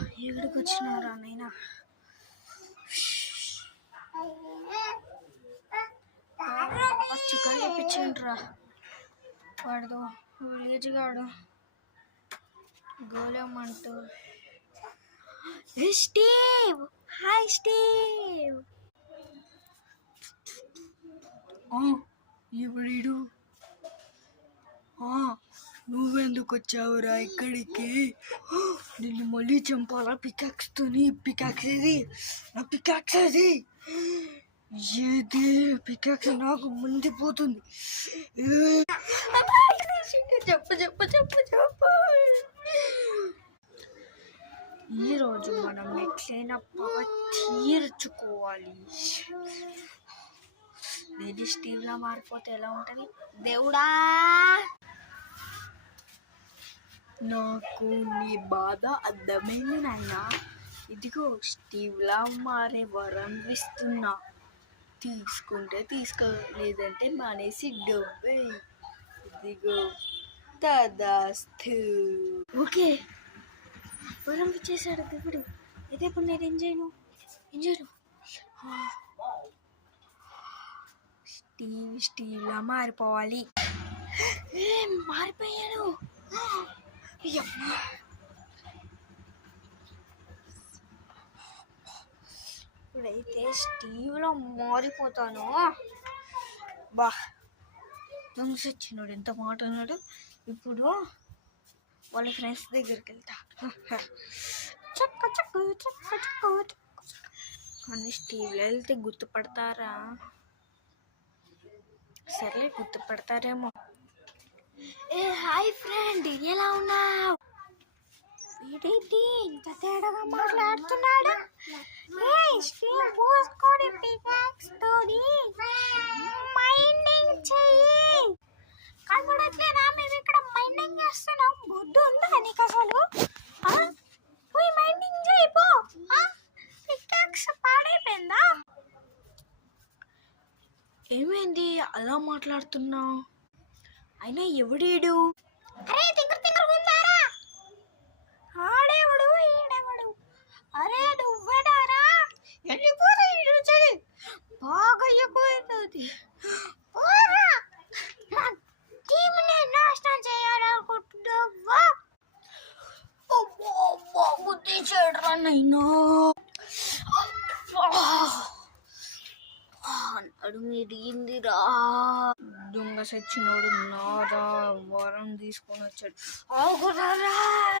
ఎక్కడికి వచ్చినారా నైనా? చికెన్ తెప్పించండిరా. వాడితో విలేజ్ గాడు గోలేమంటూ. Steve, hi Steve. ఎవడు? నువ్వెందుకు వచ్చావురా ఇక్కడికి? నిన్ను మళ్ళీ చంపాలా పికాక్స్తోని? పికాక్స్ ఏది? నా పికాక్స్ ఏది? ఏది పికాక్స్? నాకు మండిపోతుంది. చెప్పు చెప్పు చెప్పు చెప్పు. ఈరోజు మనం ఎట్లయినా పగ తీర్చుకోవాలి. నేను స్టీవ్లా మారిపోతే ఎలా ఉంటుంది దేవుడా? నాకు నీ బాధ అర్థమైంది నాయన. ఇదిగో స్టీవ్లా మారే వరం ఇస్తున్నా. తీసుకుంటే తీసుకో, లేదంటే మానేసి డబ్బే. ఇదిగో తదాస్తు. ఓకే, వరం ఇచ్చేసాడు దేవుడు. అయితే ఇప్పుడు నేను ఏం చేయను? స్టీవ్లా మారిపోవాలి. మారిపోయాను. ఇప్పుడైతే స్టీవ్లో మారిపోతాను. బా దొంగసచ్చినాడు, ఎంత మాట అన్నాడు. ఇప్పుడు వాళ్ళ ఫ్రెండ్స్ దగ్గరికి వెళ్తా. చక్క చక్క చక్క చక్క. కానీ స్టీవ్లో వెళ్తే గుర్తుపడతారా? సరే గుర్తుపడతారేమో. హాయ్ ఫ్రెండ్, ఎలా ఉన్నావు? వీడేంటి ఇంత తేడాగా మాట్లాడుతున్నాడు? మైండింగ్ చెయ్యి. కనబడట్లేదా మేము ఇక్కడ మైండింగ్ చేస్తున్నాం? బుద్ధి ఉందా నీకు అసలు? పోయి మైండింగ్ చేయిపో. పికాక్స్ పాడైపోయిందా? ఏమైంది అలా మాట్లాడుతున్నావు? అయినా ఎవడీడు? అరే తింగర తింగర, ఆడేవాడు ఈడేవాడు. అరే నువ్వేనారా? వెళ్ళిపోరా ఈరోజు. బాగా ఎక్కువైంది. టీంని నాశనం చేయాలనుకుంటున్నావా? గుర్తించాడురా నైనా. నడుము ఇరిగిందిరా. దొంగ సచ్చినోడు నారా వరం తీసుకొని వచ్చాడు. ఆగురారా.